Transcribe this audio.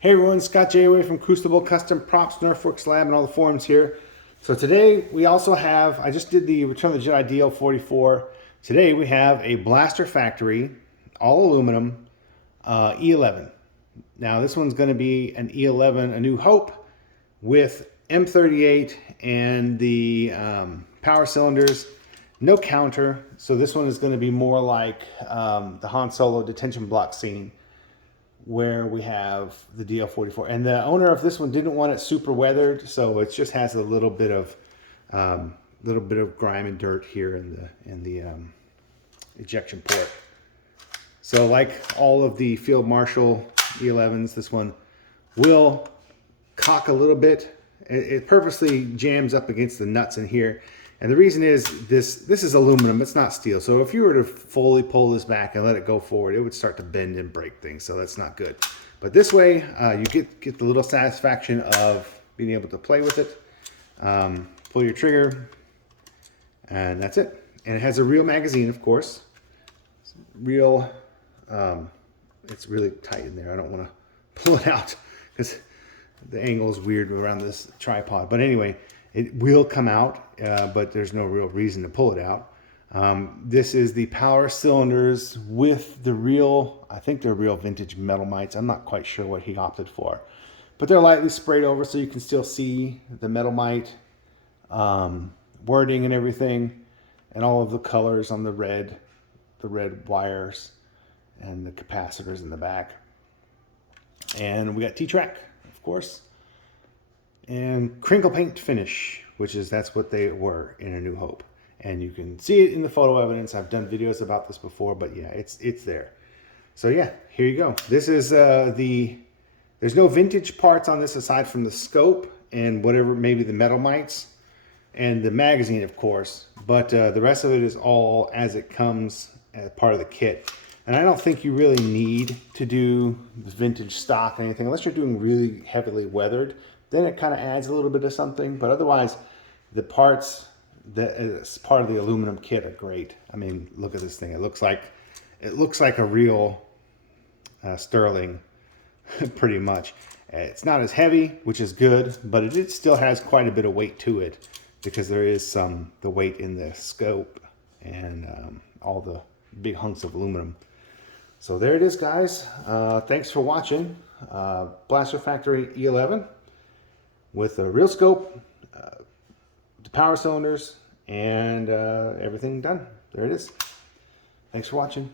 Hey everyone, Scott J. Away from Crucible Custom Props, Nerfworks Lab, and all the forums here. So today we also have, I just did the Return of the Jedi DL44. Today we have a Blaster Factory, all aluminum, E11. Now this one's going to be an E11, A New Hope, with M38 and the power cylinders, no counter. So this one is going to be more like the Han Solo detention block scene, where we have the DL44, and the owner of this one didn't want it super weathered, so it just has a little bit of grime and dirt here in the ejection port. So like all of the Field Marshal E11s, this one will cock a little bit. It purposely jams up against the nuts in here. And the reason is this is aluminum, it's not steel. So if you were to fully pull this back and let it go forward, it would start to bend and break things. So that's not good. But this way, you get the little satisfaction of being able to play with it. Pull your trigger, and that's it. And it has a real magazine, of course. Real, it's really tight in there. I don't want to pull it out because the angle is weird around this tripod. But anyway, it will come out, but there's no real reason to pull it out. This is the power cylinders with the real, I think they're real vintage metal mites. I'm not quite sure what he opted for, but they're lightly sprayed over so you can still see the metal mite wording and everything, and all of the colors on the red wires and the capacitors in the back. And we got T-Track, of course, and crinkle paint finish, that's what they were in A New Hope. And you can see it in the photo evidence. I've done videos about this before, but yeah, it's there. So yeah, here you go. This is there's no vintage parts on this aside from the scope and whatever, maybe the metal mites and the magazine, of course, but the rest of it is all as it comes as part of the kit. And I don't think you really need to do the vintage stock or anything unless you're doing really heavily weathered. Then it kind of adds a little bit of something, but otherwise the parts that is part of the aluminum kit are great. I mean, look at this thing. It looks like a real Sterling, pretty much. It's not as heavy, which is good, but it still has quite a bit of weight to it because there is the weight in the scope and all the big hunks of aluminum. So there it is, guys. Thanks for watching. Blaster Factory E11 with a real scope, the power cylinders, and everything done. There it is. Thanks for watching.